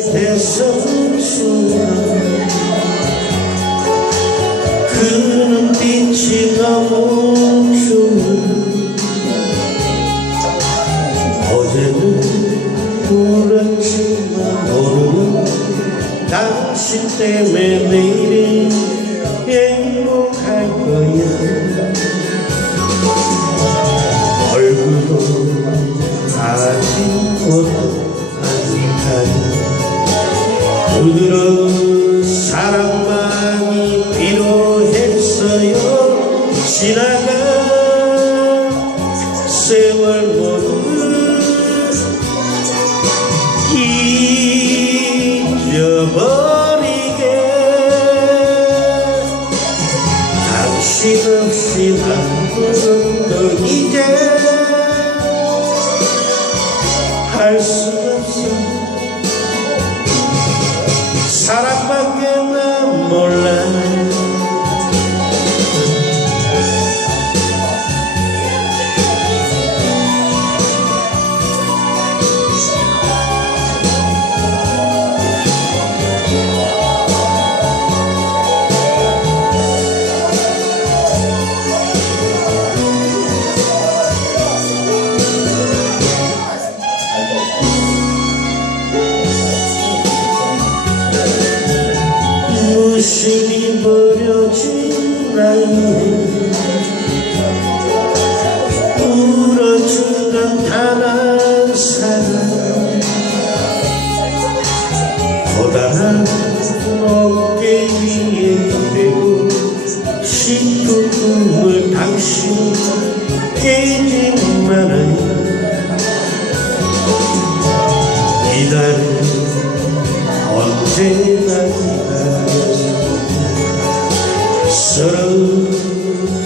옆에 서주는 그 눈빛이 감옥주는 어제는 울었지만 오늘은 당신 때문에 부드러운 사랑만이 필요했어요. 지나간 세월 모두 잊어버리게. 당신 없이 아무것도 이제 할 수 없어 사 무심히 버려진 나이에 울어준 건단한 사람. 고단한 어깨 위에 대고 씻은 꿈을 당신 깨지 말아요 기다려 서로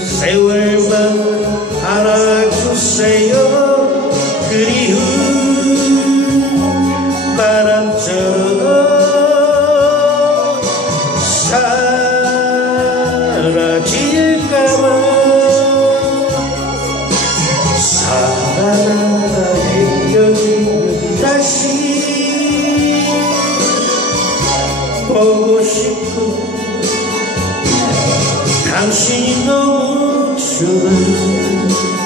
세월만 알아주세요. 그리운 바람처럼 사라질까봐 살아나다 느껴지면 다시 보고 싶고 당신이 너무 좋아